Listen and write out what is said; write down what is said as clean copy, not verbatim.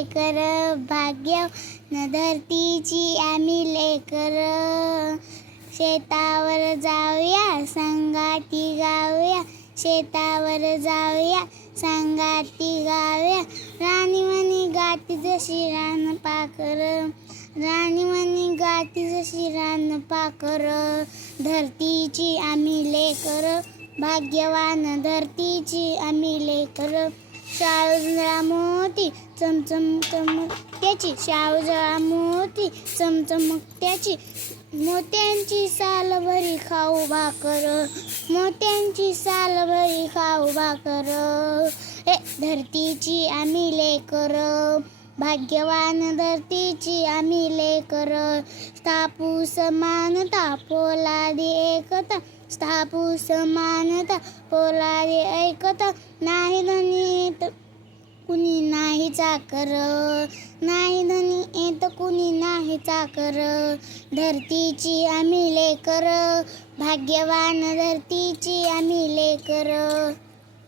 लेकर, भाग्यवान धरतीची आम्ही लेकर. शेतावर जाऊया संगाती गाऊया, शेतावर जाऊया संगाती गाऊया. राणी म्हणी गाती जशी रान पाखर, राणी म्हणी गाती जशी रान पाखर. धरतीची आम्ही लेकर, भाग्यवान धरतीची आम्ही लेकर. शाळूजळा मोती चमचम चमकत्याची, शाळूजळा मोती चमचमक त्याची. मोत्यांची साल भरी खाऊ भाकर, मोत्यांची साल भरी खाऊ भाकर. हे धरतीची आम्ही लेकर, भाग्यवान धरतीची आम्ही लेकर. स्थापू समानता पोलादी एकता, स्थापू समानता पोलादी ऐकता. नाही धनी येत कुणी नाही चाकर, नाही धनी येत कुणी नाही चाकर. धरतीची आम्ही लेकर, भाग्यवान धरतीची आम्ही लेकर.